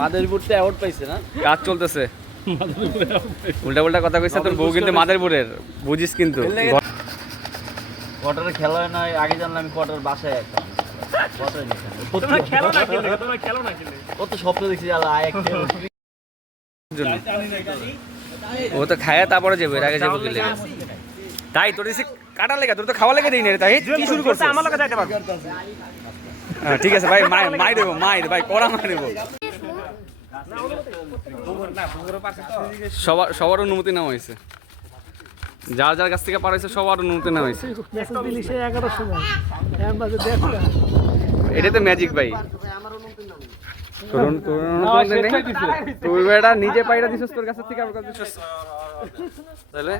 মাদারীপুরতে award পাইছে না, কাজ চলতেছে। উল্টা উল্টা কথা কইছে, তোর বউ কিন্তু মাদারীপুরের, বুঝিস কিন্তু। কোয়ার্টারে খেলা হয় না, আগে জানলে আমি কোয়ার্টার বাসায় একটা কত স্বপ্ন দেখছি। ও তো খায়া তারপরে যাবো, এর আগে যাবো গেলে। তাই তোর এসে কাটা লেগে, তোর তো খাওয়া লেগে দিই না। তাই কি শুরু করছে? আমার লগে যাইতে পারবো। হ্যাঁ ঠিক আছে ভাই, মাই দেবো, মাই ভাই, কড়া মাই দেবো। সবার অনুমতি নেওয়া হয়েছে, যার যার কাছ থেকে পার হয়েছে সবার অনুমতি নেওয়া হয়েছে। এটা তো ম্যাজিক ভাই। তুই বেটা নিজে পাইরা দিছিস, তোর কাছে থেকে আমার কাছে দিছিস। তাহলে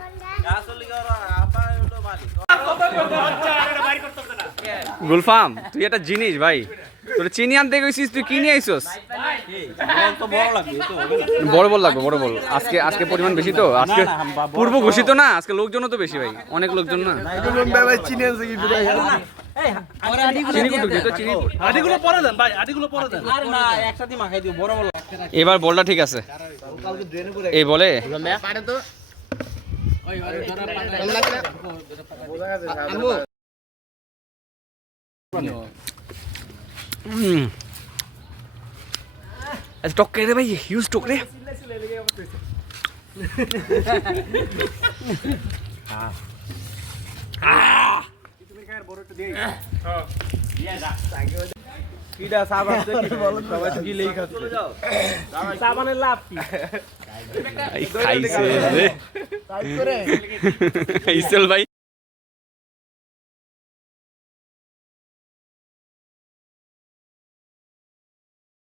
গুলফাম, তুই একটা জিনিস ভাই, তোর চিনি আনতে গেছিস, তুই কি নিয়ে আইছস? বড় বল লাগবে, বড় বল। আজকে পরিমাণ বেশি তো, আজকে পূর্ব ঘোষিত না, আজকে লোকজনও তো বেশি ভাই, অনেক লোকজন না। চিনি এবার বলটা ঠিক আছে, এই বলে টক রে ভাই, হিউজ টক রে। ভাই